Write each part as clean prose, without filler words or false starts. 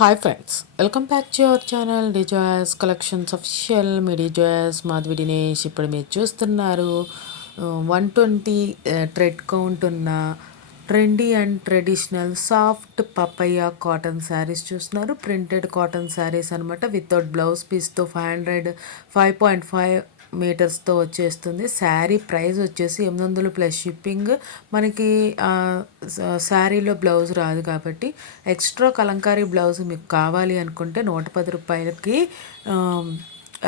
Hi friends, welcome back to our channel డిజాయస్ collections official. మీ డిజాయస్ మాధవి దినేష్. ఇప్పుడు మీరు చూస్తున్నారు 120 థ్రెడ్ కౌంట్ ఉన్న trendy and traditional soft papaya cotton saris చూస్తున్నారు. ప్రింటెడ్ కాటన్ శారీస్ అనమాట. వితౌట్ బ్లౌజ్ పీస్తో 5.5 మీటర్స్తో వచ్చేస్తుంది. శారీ ప్రైస్ వచ్చేసి 800 ప్లస్ షిప్పింగ్. మనకి శారీలో బ్లౌజ్ రాదు కాబట్టి ఎక్స్ట్రా కలంకారీ బ్లౌజ్ మీకు కావాలి అనుకుంటే 110 రూపాయలకి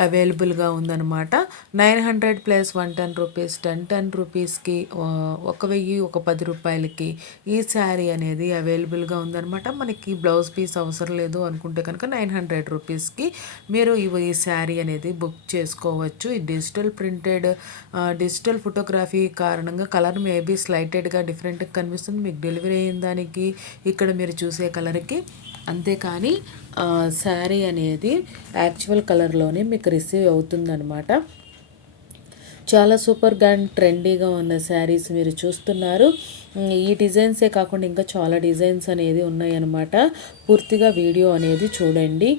అవైలబుల్గా ఉందన్నమాట. 900 ప్లస్ 110 రూపీస్, 10 రూపీస్కి 1010 రూపాయలకి ఈ శారీ అనేది అవైలబుల్గా ఉందన్నమాట. మనకి బ్లౌజ్ పీస్ అవసరం లేదు అనుకుంటే కనుక 900 రూపీస్కి మీరు ఈ శారీ అనేది బుక్ చేసుకోవచ్చు. ఈ డిజిటల్ ప్రింటెడ్ డిజిటల్ ఫోటోగ్రఫీ కారణంగా కలర్ మేబీ స్లైటెడ్గా డిఫరెంట్గా కనిపిస్తుంది మీకు డెలివరీ అయిన దానికి, ఇక్కడ మీరు చూసే కలర్కి. అంతేకాని శారీ అనేది యాక్చువల్ కలర్లోనే మీకు రిసీవ్ అవుతుందన్నమాట. చాలా సూపర్గా అండ్ ట్రెండీగా ఉన్న శారీస్ మీరు చూస్తున్నారు. ఈ డిజైన్సే కాకుండా ఇంకా చాలా డిజైన్స్ అనేది ఉన్నాయన్నమాట. పూర్తిగా వీడియో అనేది చూడండి.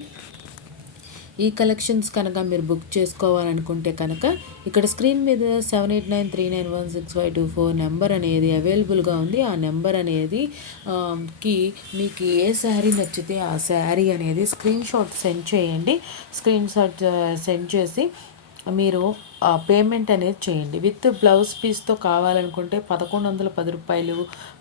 ఈ కలెక్షన్స్ కనుక మీరు బుక్ చేసుకోవాలనుకుంటే కనుక ఇక్కడ స్క్రీన్ మీద 7893916524 నెంబర్ అనేది అవైలబుల్గా ఉంది. ఆ నెంబర్ అనేది మీకు ఏ శారీ నచ్చితే ఆ శారీ అనేది స్క్రీన్ షాట్ సెండ్ చేయండి. స్క్రీన్ షాట్ సెండ్ చేసి మీరు పేమెంట్ అనేది చేయండి. విత్ బ్లౌజ్ పీస్తో కావాలనుకుంటే 1110 రూపాయలు,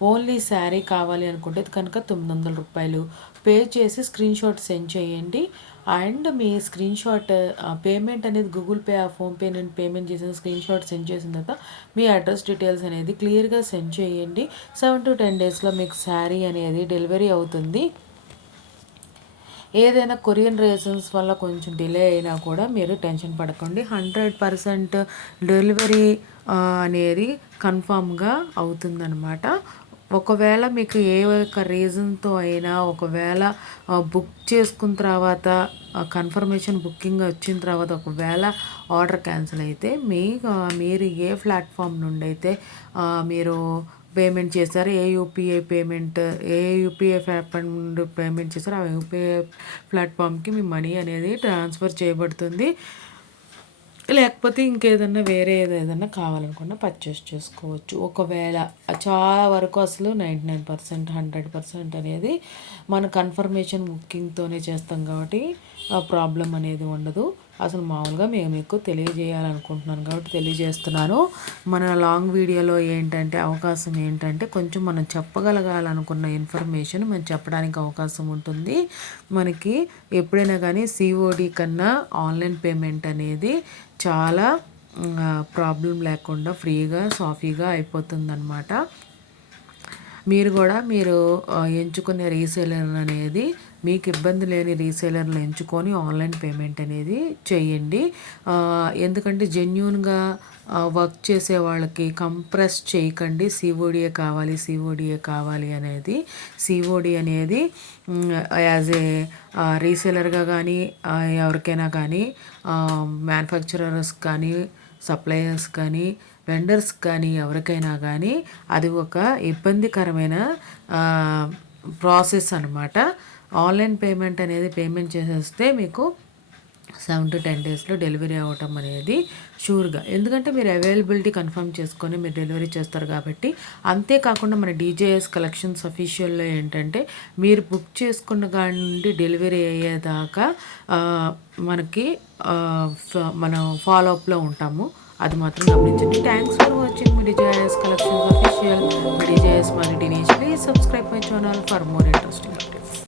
ఓన్లీ శారీ కావాలి అనుకుంటే కనుక 900 రూపాయలు పే చేసి స్క్రీన్ షాట్ సెండ్ చేయండి. And me screen shot payment అనేది గూగుల్ పే, ఫోన్పే నుండి పేమెంట్ చేసిన స్క్రీన్ షాట్ సెండ్ చేసిన తర్వాత మీ అడ్రస్ డీటెయిల్స్ అనేది క్లియర్గా సెండ్ చేయండి. 7 to 10 డేస్లో మీకు శారీ అనేది డెలివరీ అవుతుంది. ఏదైనా కొరియన్ రీజన్స్ వల్ల కొంచెం డిలే అయినా కూడా మీరు టెన్షన్ పడకండి. 100% డెలివరీ అనేది కన్ఫామ్గా అవుతుందన్నమాట. ఒకవేళ మీకు ఏ ఒక్క రీజన్తో అయినా ఒకవేళ బుక్ చేసుకున్న తర్వాత కన్ఫర్మేషన్ బుకింగ్ వచ్చిన తర్వాత ఒకవేళ ఆర్డర్ క్యాన్సిల్ అయితే మీరు ఏ ప్లాట్ఫామ్ నుండి అయితే మీరు పేమెంట్ చేస్తారు, ఏ యూపీఐ పేమెంట్ చేస్తారో ఆ యూపీఐ ప్లాట్ఫామ్కి మీ మనీ అనేది ట్రాన్స్ఫర్ చేయబడుతుంది. లేకపోతే ఇంకేదన్నా వేరే ఏదైనా కావాలనుకున్నా పర్చేస్ చేసుకోవచ్చు. ఒకవేళ చాలా వరకు అసలు 99%, 100% అనేది మన కన్ఫర్మేషన్ బుకింగ్తోనే చేస్తాం కాబట్టి ఆ ప్రాబ్లం అనేది ఉండదు. అసలు మామూలుగా మేము మీకు తెలియజేయాలనుకుంటున్నాను కాబట్టి తెలియజేస్తున్నాను. మన లాంగ్ వీడియోలో అవకాశం ఏంటంటే కొంచెం మనం చెప్పగలగాలనుకున్న ఇన్ఫర్మేషన్ మనం చెప్పడానికి అవకాశం ఉంటుంది. మనకి ఎప్పుడైనా కానీ సిఓడి కన్నా ఆన్లైన్ పేమెంట్ అనేది చాలా ప్రాబ్లం లేకుండా ఫ్రీగా సాఫీగా అయిపోతుందన్నమాట. మీరు ఎంచుకునే రీసేలర్ అనేది మీకు ఇబ్బంది లేని రీసేలర్లు ఎంచుకొని ఆన్లైన్ పేమెంట్ అనేది చేయండి. ఎందుకంటే జెన్యూన్గా వర్క్ చేసే వాళ్ళకి కంప్రెస్ చేయకండి. సిఓడిఏ కావాలి అనేది సిఓడి అనేది యాజ్ ఏ రీసేలర్గా కానీ ఎవరికైనా కానీ మ్యానుఫ్యాక్చరర్స్ కానీ సప్లయర్స్ కానీ వెండర్స్ కానీ ఎవరికైనా కానీ అది ఒక ఇబ్బందికరమైన ప్రాసెస్ అనమాట. ఆన్లైన్ పేమెంట్ అనేది పేమెంట్ చేసేస్తే మీకు 7 to 10 డేస్లో డెలివరీ అవ్వటం అనేది షూర్గా, ఎందుకంటే మీరు అవైలబిలిటీ కన్ఫర్మ్ చేసుకొని మీరు డెలివరీ చేస్తారు కాబట్టి. అంతేకాకుండా మన డీజేఎస్ కలెక్షన్స్ అఫీషియల్లో మీరు బుక్ చేసుకున్న కాడి నుండి డెలివరీ అయ్యేదాకా మనకి మనం ఫాలోఅప్లో ఉంటాము. అది మాత్రం గమనించండి. Thanks for watching me deserves collections official. Me deserves Madhavi Dinesh. Please subscribe my channel for more interesting.